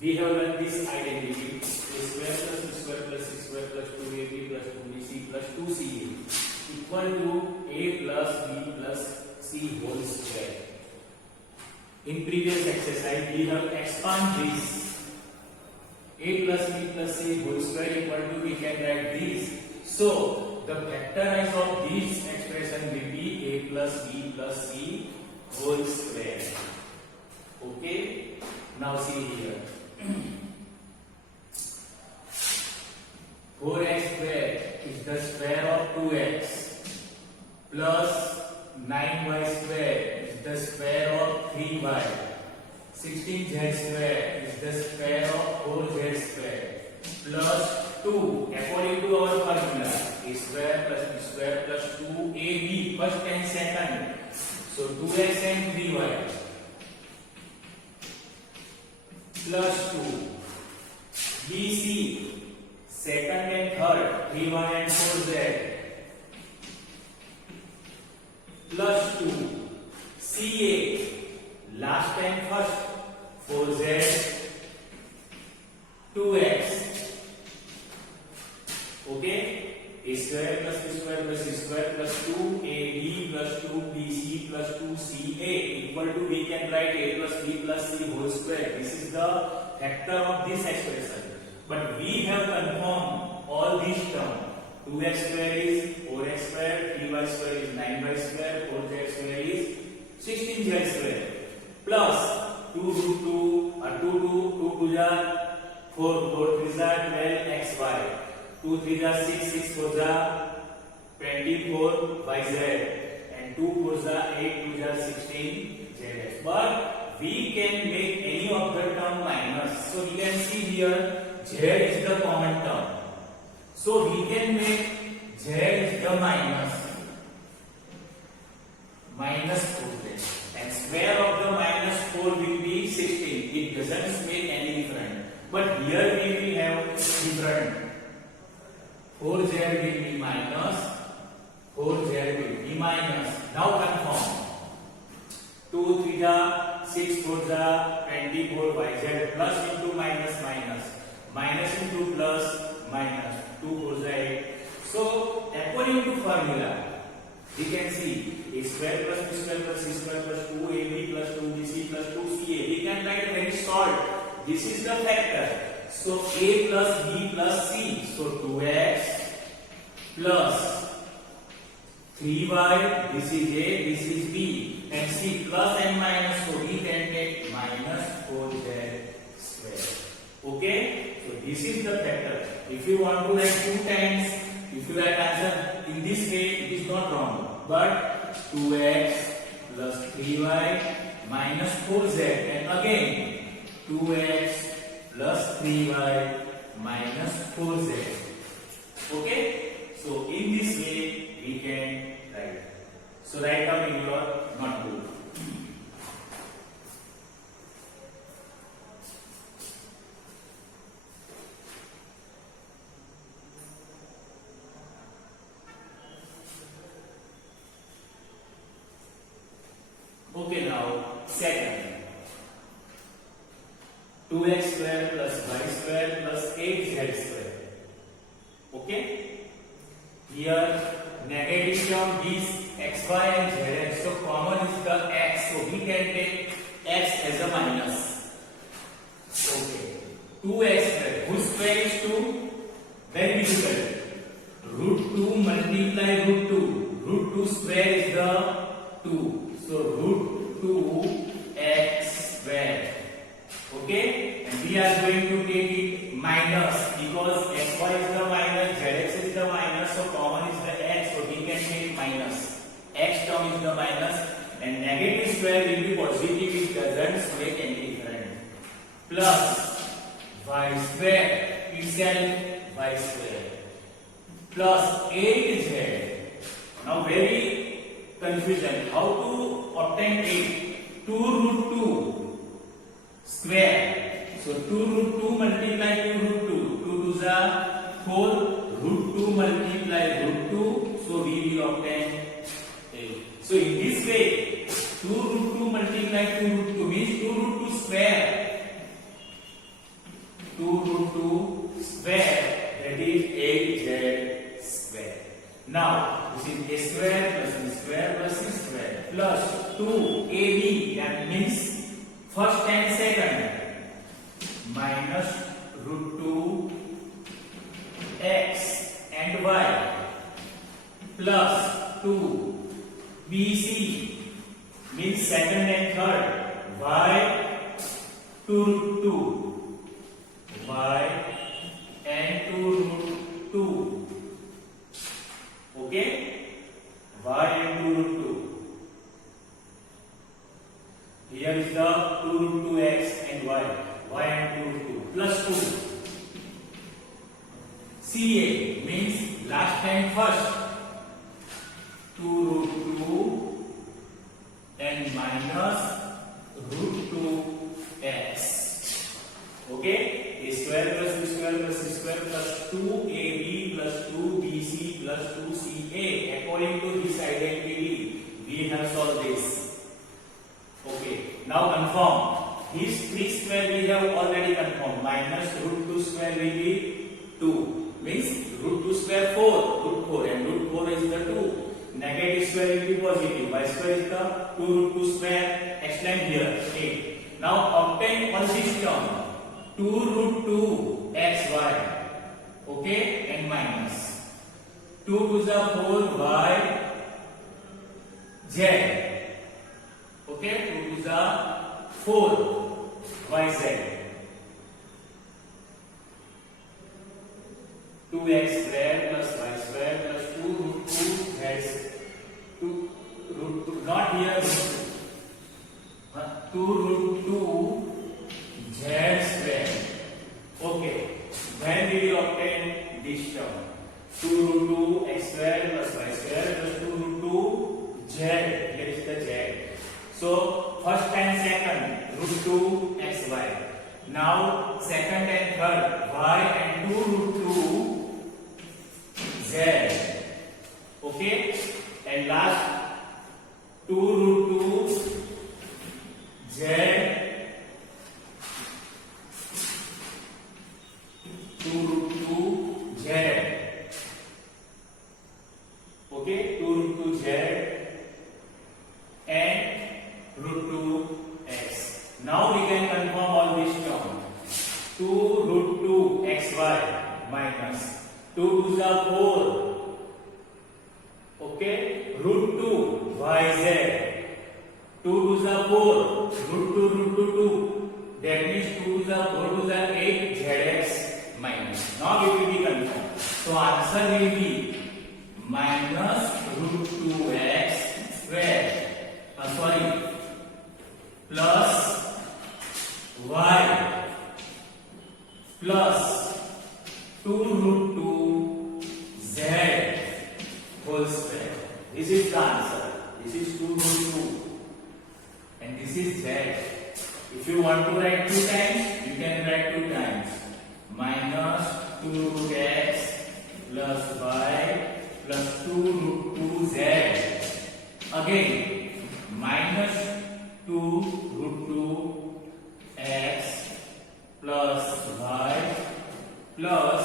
We have learned this identity: a square plus b square plus c square plus 2ab plus 2bc plus 2ca equal to a plus b plus c whole square. In previous exercise, we have expanded this. A plus b plus c whole square equal to, we can write this. So the factorize of this expression will be a plus b plus c whole square. Okay. Now see here. 4x square is the square of 2x plus 9y square is the square of 3y. 16z square is the square of 4z square plus 2 according to our formula a square plus b square plus 2ab first and second. So 2x and 3y plus 2 bc second and third 3y and 4z plus 2 ca last and first 4z 2x. Okay, a square plus b square plus c square plus 2ab plus 2bc plus 2ca equal to, we can write a plus b plus c whole square. This is the factor of this expression. But we have confirmed all these terms. 2x square is 4x square, 3y square is 9y square, 4z square is 16z square plus 2 root 2 2 2 ja 4 4 3 ja 12xy 2 3 ja 6 6 4 ja 24 yz and 2 4 ja 8 2 ja 16 zx. But we can make any of the term minus. So we can see here z is the common term. So we can make z is the minus 4z and square of the minus 4 will be 16. It doesn't make any difference. But here we will have different. 4z will be minus, 4z will be minus. Now confirm. 2 3 ja 6 4 ja 24 yz plus into minus minus minus into plus minus 2 4 ja 8. So according to formula we can see a square plus b square plus c square plus 2ab plus 2bc plus 2ca. We can write very short. This is the factor. So a plus b plus c. So 2x plus 3y. This is a, this is b, and c plus and minus. So we can take minus 4z square. Okay. So this is the factor. If you want to write 2 times, if you write answer in this way, it is not wrong. But 2x plus 3y minus 4z, and again 2x plus 3y minus 4z. Okay. So in this way we can write. So write down in your notebook. Okay, now second, 2x square plus y square plus 8z square. Okay, here negative term is xy and zx, so common is the x, so we can take x as a minus. Okay, 2x square, whose square is 2? Very difficult. Root 2 multiply root 2. Root 2 square is the 2. So root 2x square. Okay, and we are going to take it minus because xy is the minus, zx is the minus, so common is the x, so we can take minus. X term is the minus, and negative square will be positive. It doesn't make any difference. Plus y square itself y square plus 8z. Now very confusion. How to obtain 8? 2 root 2 square. So 2 root 2 multiply 2 root 2. 2 2 is 4. Root 2 multiply root 2. So we will obtain 8. So in this way, 2 root 2 multiply 2 root 2 means 2 root 2 square. 2 root 2 square, that is 8z square. Now this is a square plus b square plus c square plus 2ab, that means first and second, minus root 2 x and y plus 2 bc, means second and third, y 2 root 2 y and 2 root 2. Okay, y and 2 root 2. Here is the 2 root 2x and y and 2 root 2 plus 2. CA means last and first, 2 root 2 and minus root 2x. Okay, a square plus b square plus c square plus 2ab plus 2bc plus 2ca. According to this identity, we have solved this. Okay, now confirm. This 3 square we have already confirmed. Minus root 2 square will be 2. Means root 2 square 4, root 4, and root 4 is the 2. Negative square will be positive. Y square is the 2 root 2 square. Explain here. 8. Now obtain on this term 2 root 2 xy. Okay, and minus 2 to the 4 y z. Okay, 2 to the 4 y z. 2x square plus y square plus 2 root 2 has 2 root 2, not here root 2, 2 root 2 z square. Okay, when we will obtain this term? 2 root 2 x square plus y square plus 2 root 2 z. Here is the z. So first and second, root 2 xy. Now second and third, y and 2 root 2 z. Okay, and last 2 root 2 z 2 root 2 z. Okay, 2 root 2 z and root 2 x. Now we can confirm all this term. 2 root 2 xy minus 2 to the 4. Okay, root 2 yz. 2 to the 4, root 2. That means 2 to the 4 to the 8 zx minus. Now it will be confirmed. So answer will be minus root 2x square. Plus y plus 2 root 2 z whole square. This is the answer. This is 2 root 2 and this is z. If you want to write 2 times, you can write 2 times. Minus 2 root x plus y plus 2 root 2 z. Again, minus 2 root 2 x plus y plus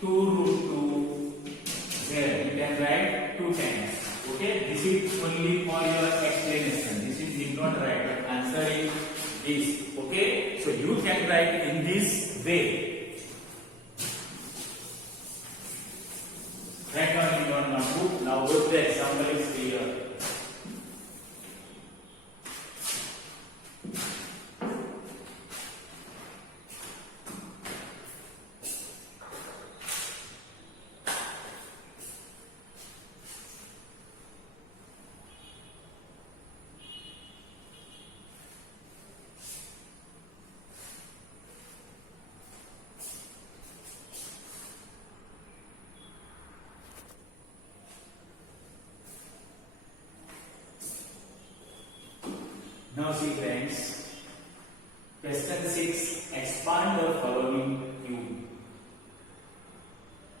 2 root 2 z. You can write 2 times. Okay, this is only for your explanation. This is did not write, but answer is this. Okay, so you can write in this way. Write down in your notebook. Now both the example is clear. Now see friends, question 6, expand the following cube.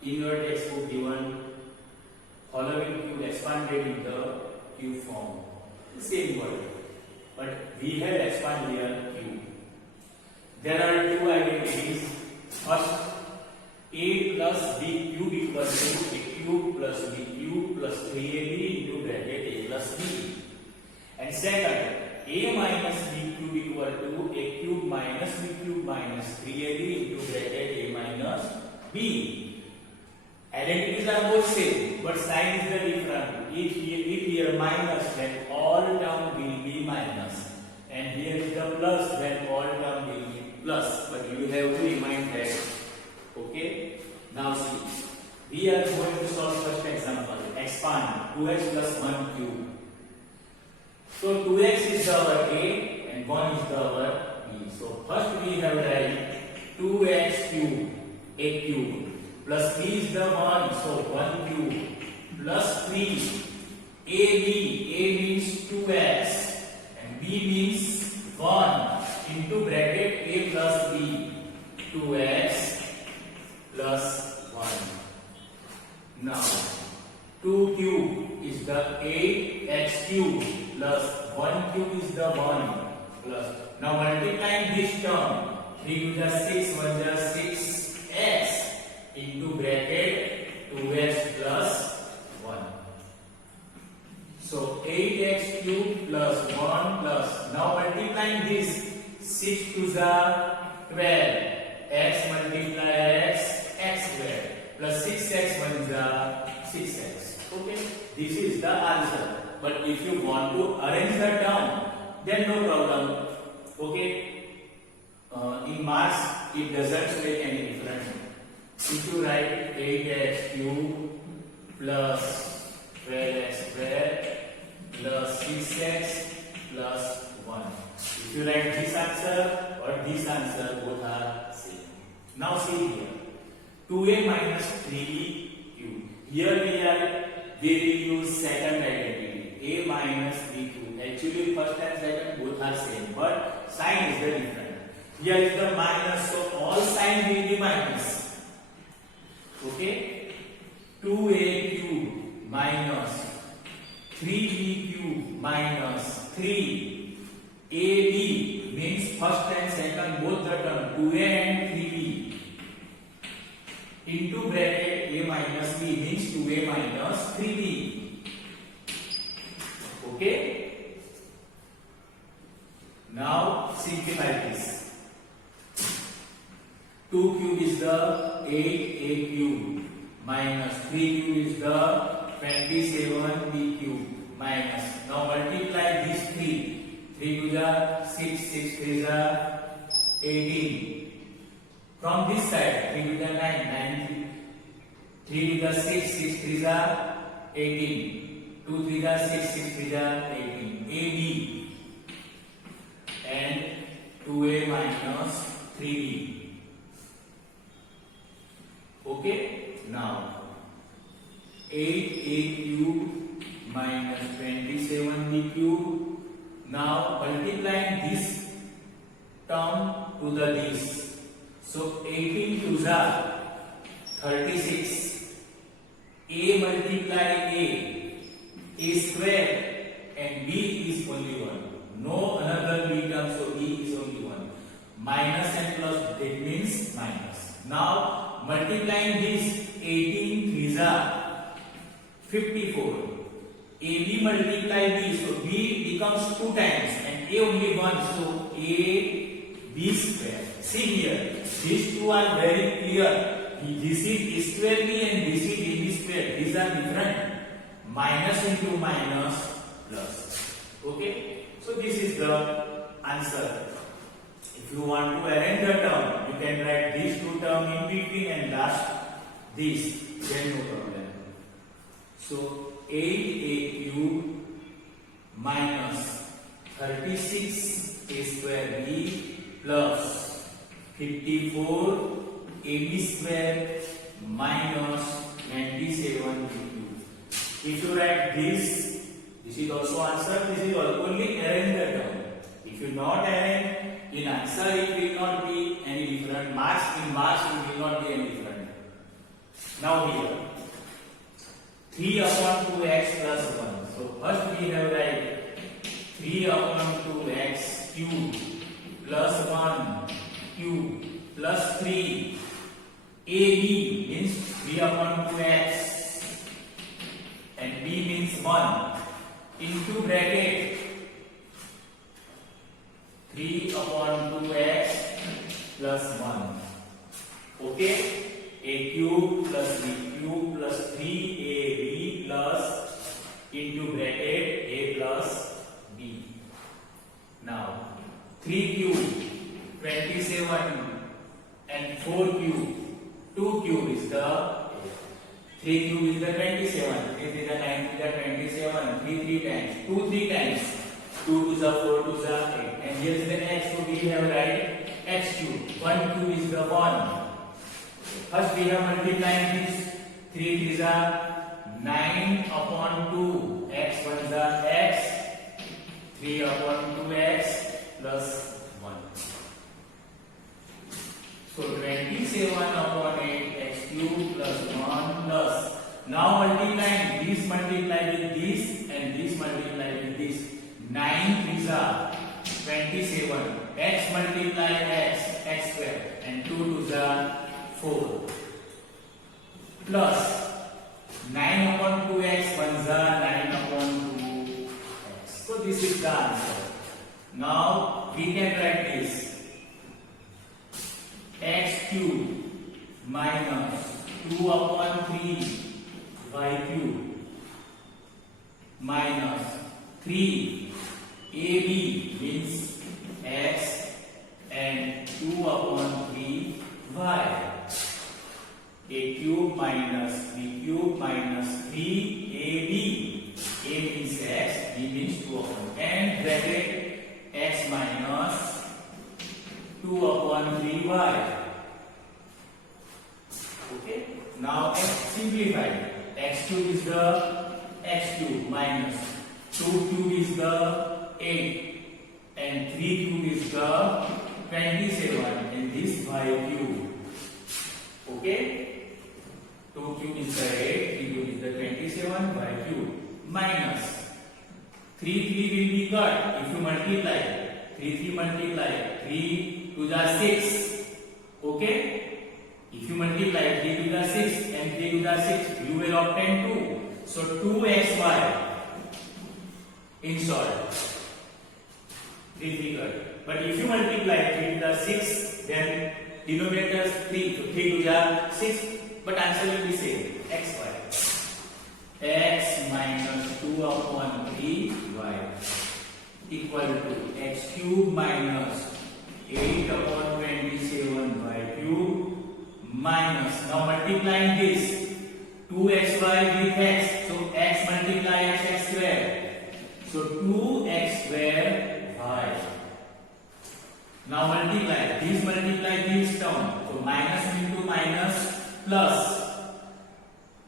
In your textbook given, following cube expanded in the cube form. Same word, but we have expanded here cube. There are two identities. first a plus b cube equal to a cube plus b cube plus 3ab into bracket a plus b. And second, a minus b cube equal to a cube minus b cube minus 3ab into bracket a minus b. Identities are both same, but sign is the different. If here minus, then all term will be minus, and here is the plus, then all term will be plus. But you have to remind that. Okay. Now see, we are going to solve first example. Expand 2x plus 1 cube. So 2x is our a and 1 is our b. So first we have write 2x cube, a cube, plus b is the 1, so 1 cube, plus 3, ab, a means 2x and b means 1 into bracket a plus b, 2x plus 1. Now 2 cube is the 8x cube plus 1 cube is the 1 plus. Now multiplying this term, 3 to the 6, 1 to the 6x into bracket 2x plus 1. So 8x cube plus 1 plus. Now multiplying this, 6 to the 12, x multiply x, x squared plus 6x 1 is the 6x. Okay, this is the answer. But if you want to arrange the term, then no problem. Okay, in marks it doesn't make any difference. If you write 8x cube plus 12x squared plus 6x plus 1. If you write this answer or this answer, both are same. Now see here, 2a minus 3b cube. Here we will use second identity, a minus b cube. Actually first and second both are same, but sign is the different. Here is the minus, so all sign will be minus. Okay, 2a cube minus 3b cube minus 3ab means first and second both the term 2a and 3b into bracket a minus b means 2a minus 3b. Okay, now simplify this. 2 cube is the 8a cube minus 3 cube is the 27b cube minus. Now multiply these 3. 3 to the 6, 6 to the 18. From this side, 3 to the 9, 3 to the 6, 6 to the 18. 2 to the 6, 6 to the 18. AB and 2a minus 3b. Okay, now 8a cube minus 27b cube. Now multiplying this term to the this. So 18 to the 36. A multiply a square and b is only 1. No another b term, so b is only 1. Minus and plus, that means minus. Now multiplying this 18 3 is 54. AB multiply b, so b becomes 2 times and a only 1, so a b square. See here, these two are very clear. This is a square b and this is ab square. These are different. Minus into minus plus. Okay, so this is the answer. If you want to arrange the term, you can write these two terms in between and last this, then no problem. So 8a cube minus 36a square b plus 54 ab square minus 97 b cube. If you write this is also answer. This is only arrange the term. If you not arrange, in answer it will not be any different. Marks it will not be any different. Now here 3 upon 2x plus 1. So first we have write 3 upon 2x cube plus 1 cube plus 3 AB means 3 upon 2x and B means 1 into bracket 3 upon 2x plus 1. Okay, a cube plus b cube plus 3ab plus into bracket a plus b. Now 3 cube 27 and 4 cube 2 cube is the 3 cube is the 27. 3 is the 9 is the 27. 3 times 2 3 times 2 to the 4 to the 8 and here is the x, so we have write x cube. 1 cube is the 1. First we have multiplying this 3 is the 9 upon 2 x 1 is the x 3 upon 2x plus 1. So 27 upon 8 x cube plus 1 plus. Now multiplying this multiply with this and this multiply with this. 9 is a 27. X multiply x square and 2 to the 4 plus 9 upon 2x 1 is 9 upon 2x. So this is the answer. Now we can write this x cube minus 2 upon 3 y cube minus 3 ab means x and 2 upon 3 y. A cube minus b cube minus 3ab. A means x, b means 2 upon and bracket x minus 2 upon 3y. Okay. Now x simplified. X cube is the x cube minus 2 cube is the 8 and 3 cube is the 27 and this y cube. Okay. 2 cube is the 8, 3 cube is the 27, y cube minus 3 will be cut if you multiply. 3 multiply 3 to the 6. Okay. If you multiply 3 to the 6 and 3 to the 6, you will obtain 2. So 2xy in short. 3 cut. But if you multiply 3 to the 6, then denominator 3. So 3 to the 6. But answer will be same. xy. X minus 2 upon 3y equal to x cube minus 8 upon 27y cube minus, now multiplying this 2xy with x, so x multiply x square, so 2x square y. Now multiply this term, so minus into minus plus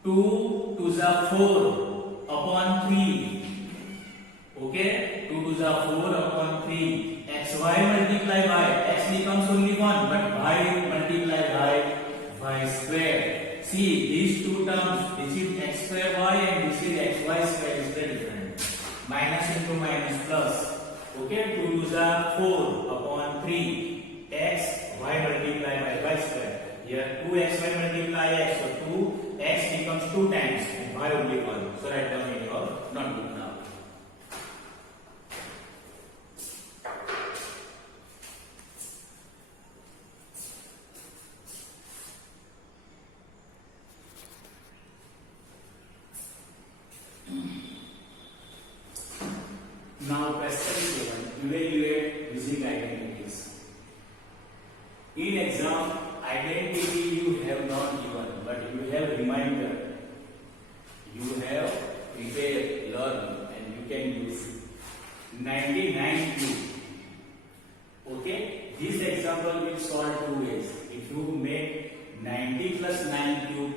2 to the 4 upon 3. Okay, 2 to the 4 upon 3. xy multiply y, x becomes only 1, but y multiply y square. See these two terms, this is x square y and this is xy square is the difference. Minus into minus plus. Okay, 2 to the 4 upon 3 x y multiply by y square. Here 2xy multiply x, so 2x becomes 2 times and y only 1. So write down in your notebook now. Now question 7, evaluate using identities. In exam, identity you have not given, but you have reminder. You have prepared, learn, and you can use 99 cube. Okay, this example will solve 2 ways. If you make 90 plus 9 cube,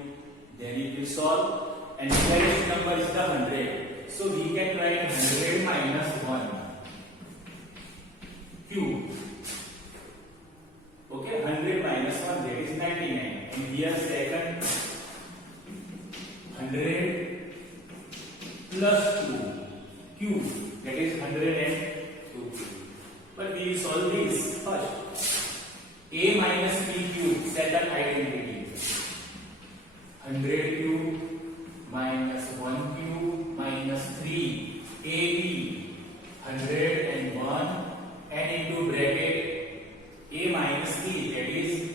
then it will solve, and the nearest number is the 100. So we can write 100 minus 1 cube. Okay, 100 minus 1, that is 99. And here second 100 plus 2 cube, that is 102 cube. But we will solve this first. A minus B cube, set up identity. minus e, that is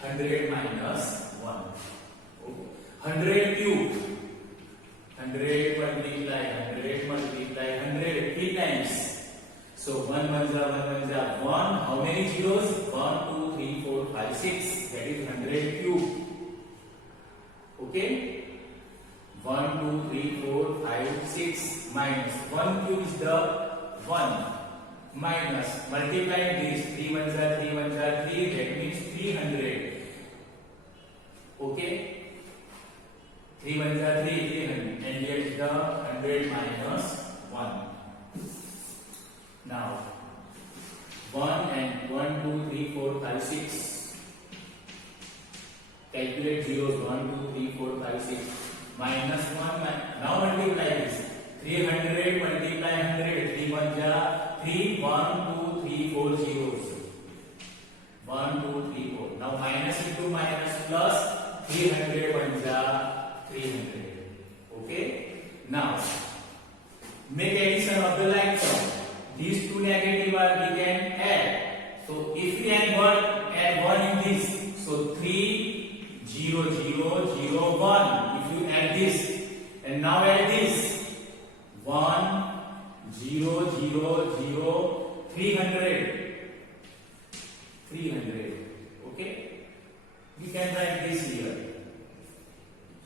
100 minus 1. 100 cube, 100 multiply 100 3 times. So 1 1 जा 1. How many zeros? 1 2 3 4 5 6. That is 100 cube. Okay. 1 2 3 4 5 6 minus 1 cube is the 1 minus multiplying this 3 1 जा 3. That means 300. Okay. 3 1 जा 300, and here is the 100 minus 1. Now 1 and 1 2 3 4 5 6. Calculate zeros. 1 2 3 4 5 6 minus 1. Now multiply this. 300 multiply 100. 3 1 जा 3. 1 2 3 4 zeros. 1 2 3 4. Now minus into minus plus. 300 1 जा 300. Okay. Now make addition of the like term. These two negative are we can add. So if we add 1 in this, so 3 0 0 0 1. If you add this and now add this 1 0 0 0 300. Okay. We can write this here.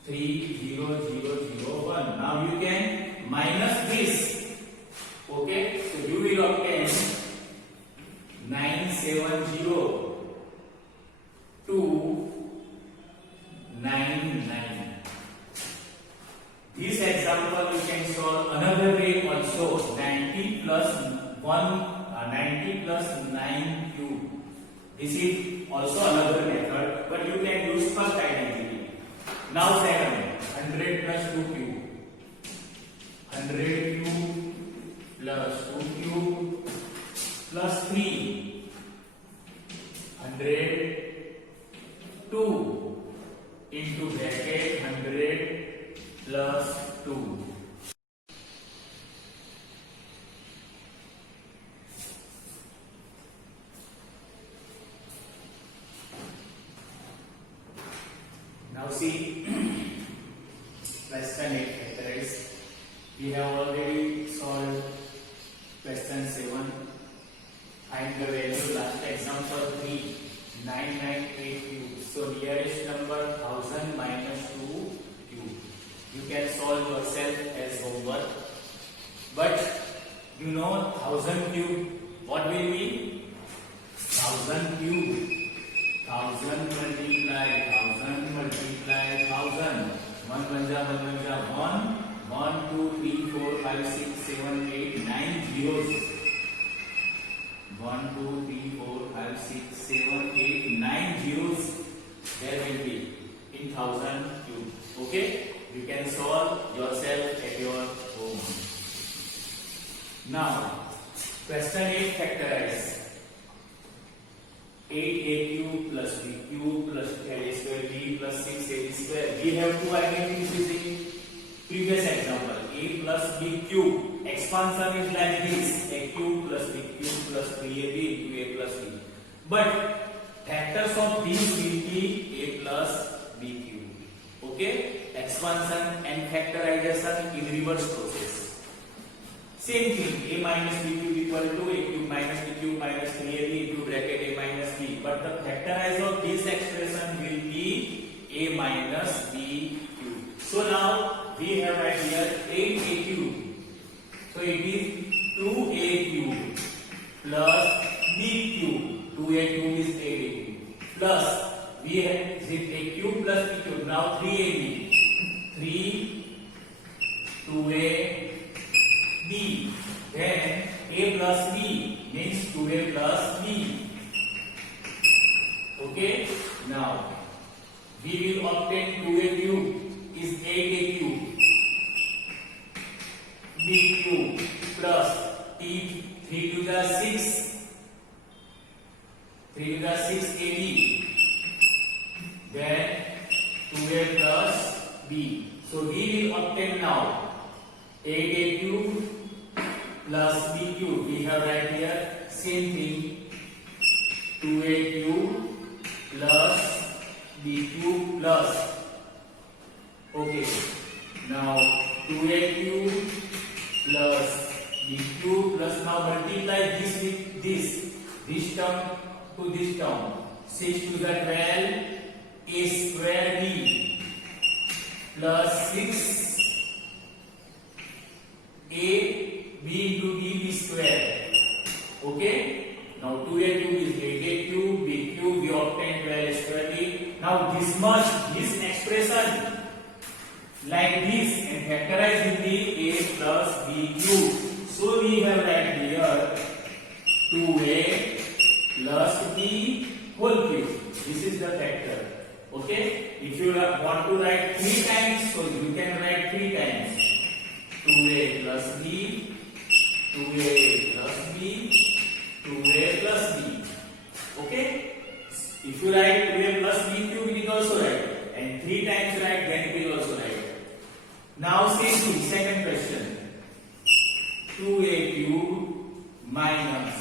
3 0 0 0 1. Now you can minus this. Okay, so you will obtain 970 2 99. This example we can solve another way also. 90 plus 9 cube. This is also another method, but you can use first identity. Now second, 100 plus 2 cube. 100 cube plus 2 cube plus 3. 102 into bracket 100 plus 2. Now see question 8 factorize. We have already solved question 7. Find the value. Last example 3 998 cube. So nearest number 1000 minus 2 cube. You can solve yourself as homework. But you know 1000 cube what will be? 1000 cube. 1000 multiply 1000. 1 1 जा 1. 1 2 3 4 5 6 7 8 9 zeros. 1 2 3 4 5 6 7 8 9 zeros there will be in 1000 cube. Okay, you can solve yourself at your home. Now question 8 factorize. 8a cube plus b cube plus a square b plus 6ab square. We have two identities in previous example. A plus b cube. Expansion is like this: a cube plus b cube plus 3ab into a plus b. But factors of these will be a plus b cube. Okay? Expansion and factorization in reverse process. Same thing. A minus b cube equal to a cube minus b cube minus 3ab into bracket a minus b. But the factorize of this expression will be a minus b cube. So now we have right here 8a cube. So it is 2a cube plus b cube. 2a cube is 8a cube. Plus we have a cube plus b cube. Now 3ab. 3 2a b. Then a plus b means 2a plus b. Okay. Now we will obtain 2a cube is 8a cube. B cube plus 3 to the 6. 3 to the 6 AB. Then 2a plus b. So we will obtain now 8a cube plus b cube. We have right here same thing. 2a cube plus b cube plus, okay, now 2a cube plus b cube plus, now multiply this with this term to this term, 6 to the 12 a square b plus 6 a b into b square, okay. Now 2a cube is 8a cube, b cube we obtain 12 square b. Now this expression like this and factorize with the a plus b cube. So we have right here 2a plus b whole cube. This is the factor. Okay. If you want to write 3 times, so you can write 3 times. 2a plus b, 2a plus b, 2a plus b. Okay. If you write 2a plus b cube, it is also right. And 3 times write, then it is also right. Now same thing, second question. 2a cube minus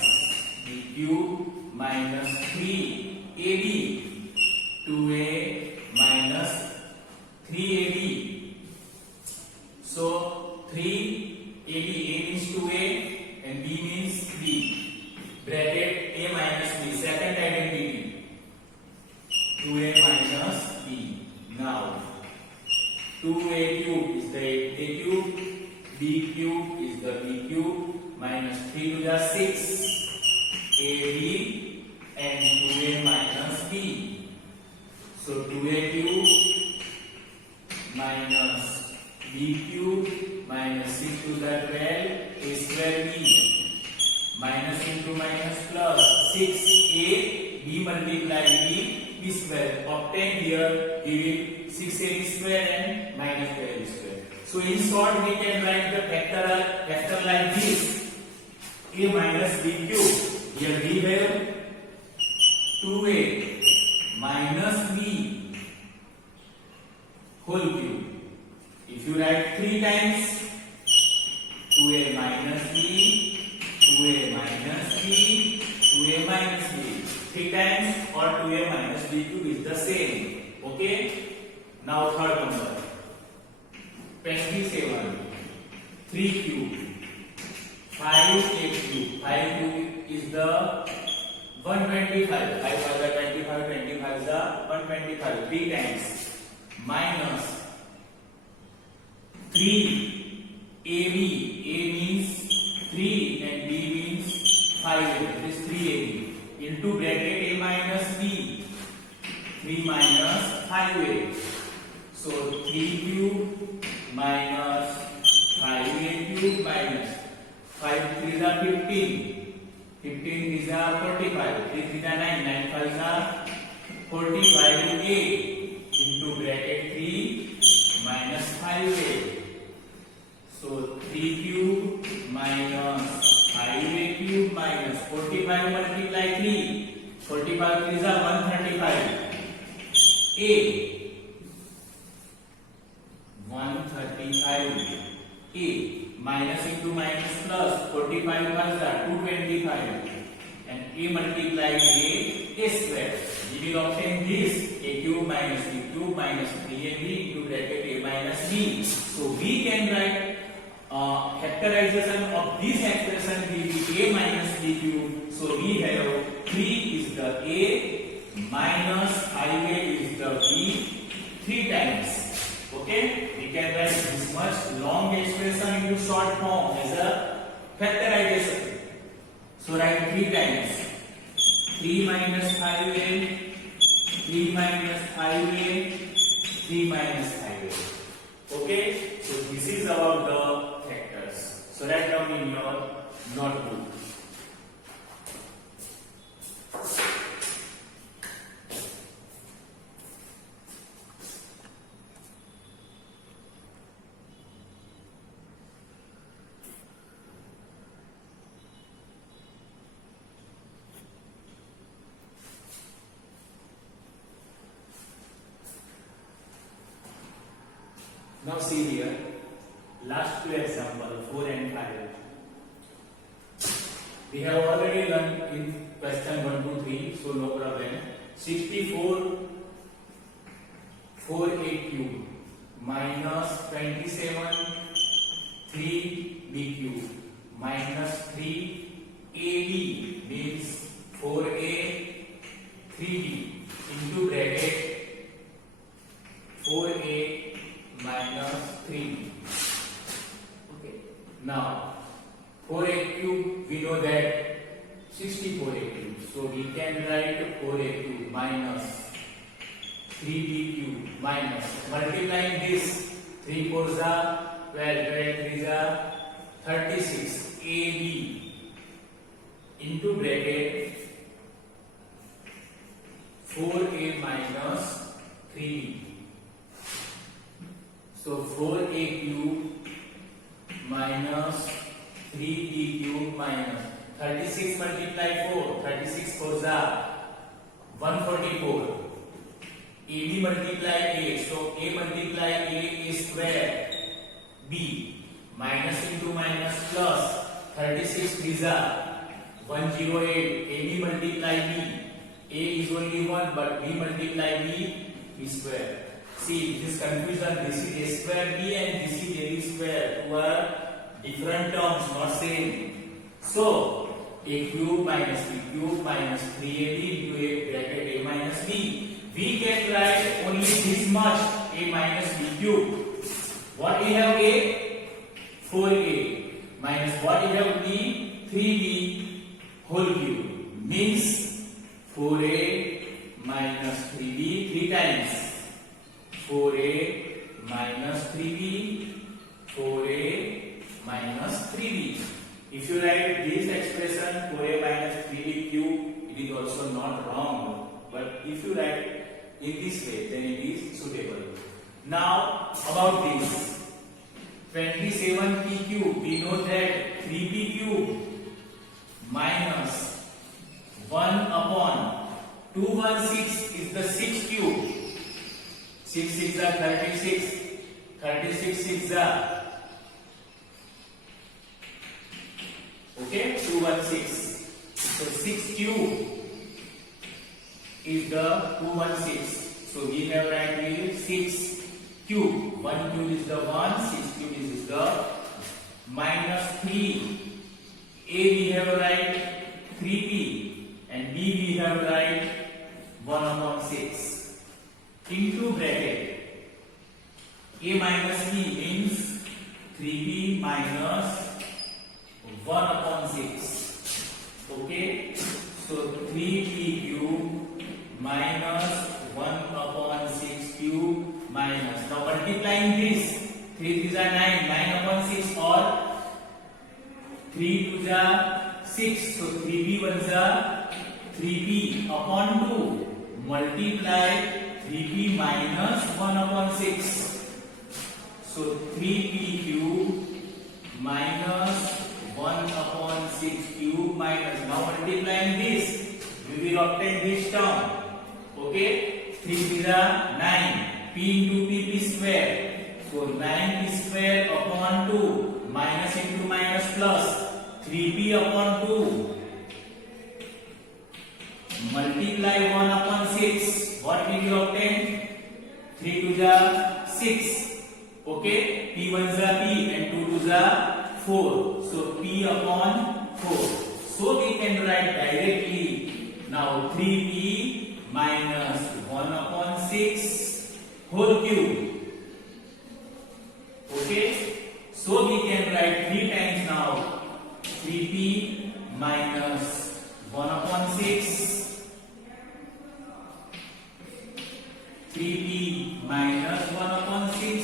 b cube minus 3ab. 2a minus 3ab. So 3ab, a means 2a and b means 3. Bracket a minus b, second identity. 2a minus b. Now 2a cube is the a cube, b cube is the b cube, minus 3 to the 6 ab and 2a minus b. So 2a cube minus b cube minus 6 to the 12 a square b, minus into minus plus 6a b multiply b square. Obtain here we will 6a square and minus 12 square. So in short we can write the factor like this: a minus b cube. Here we have 2a minus b whole cube. If you write 3 times, 2a minus b, 2a minus b, 2a minus b. 3 times or 2a minus b cube is the same. Okay. Now third number. 27. 3 cube. 5 a cube. 5 cube is the 125. 5 are the 25. 25 is the 125. 3 times. Minus 3 ab. A means 3 and b means 5. It is 3ab. Into bracket a minus b. 3 minus 5a. So 3 cube minus 5a cube minus 5 3 is 15. 15 is 45. 3 is 9. 9 5 is 45a. Into bracket 3 minus 5a. So 3 cube minus 5a cube minus 45 multiply 3. 45 is 135. A 135 a minus into minus plus 45 is 225 and a multiply a square. We will obtain this a cube minus b cube minus 3ab into bracket a minus b. So we can write factorization of this expression will be a minus b cube. So we have 3 is the a minus 5a is the b 3 times. Okay, we can write this much long expression into short form as a factorization. So write 3 times. 3 minus 5a, 3 minus 5a, 3 minus 5a. Okay, so this is about the factors. So write down in your notebook. Now see here, last two examples, 4 and 5. We have already learned in question 1, 2, 3, so no problem. 64 4a cube minus 27 3b cube minus 3ab means 4a 3b into bracket 4a minus 3b. Okay. Now 4a cube we know that 64a cube, so we can write 4a cube minus 3b cube minus multiplying this 3 4s are 12, 12 3s are 36 ab into bracket 4a minus 3b. So 4a cube minus 3b cube minus 36 multiply 4, 36 4s are 144. AB multiply A, so A multiply A is square B minus into minus plus 36 3s are 108. AB multiply B, A is only 1 but B multiply B square. See, this confusion, this is A square B and this is AB square, two are different terms, not same. So A cube minus B cube minus 3AB into A bracket A minus B. We can write only this much, A minus B cube. What we have A? 4A minus what we have B? 3B whole cube. Means 4A minus 3B 3 times. 4A minus 3B, 4A minus 3B. If you write this expression 4A minus 3B cube, it is also not wrong. But if you write in this way, then it is suitable. Now about this 27p cube, we know that 3p cube minus 1 upon 216 is the 6 cube. 6 6 are 36, 36 6 are okay 216. So 6 cube is the 216. So we have write here 6 cube. 1 cube is the 1, 6 cube is the minus 3. A we have write 3p and B we have write 1 upon 6 into bracket. A minus B means 3b minus 1 upon 6. Okay, so 3p cube minus 1 upon 6 cube minus. Now multiplying this, 3 3s are 9, 9 upon 6 or 3 2s are 6. So 3b 1s are 3b upon 2 multiply 3b minus 1 upon 6. So 3p cube minus 1 upon 6 cube minus. Now multiplying this, we will obtain this term. Okay, 3 3s are 9. P into p square. So 9p square upon 2 minus into minus plus 3p upon 2 multiply 1 upon 6. What we will obtain? 3 2s are 6. Okay, p 1s are p and 2 2s are 4. So p upon 4. So we can write directly now 3p minus 1 upon 6 whole cube. Okay, so we can write 3 times now 3p minus 1 upon 6, 3p minus 1 upon 6,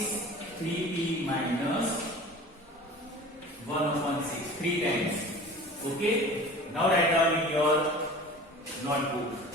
3p minus 1 upon 6, 3 times. Okay, now write down in your notebook.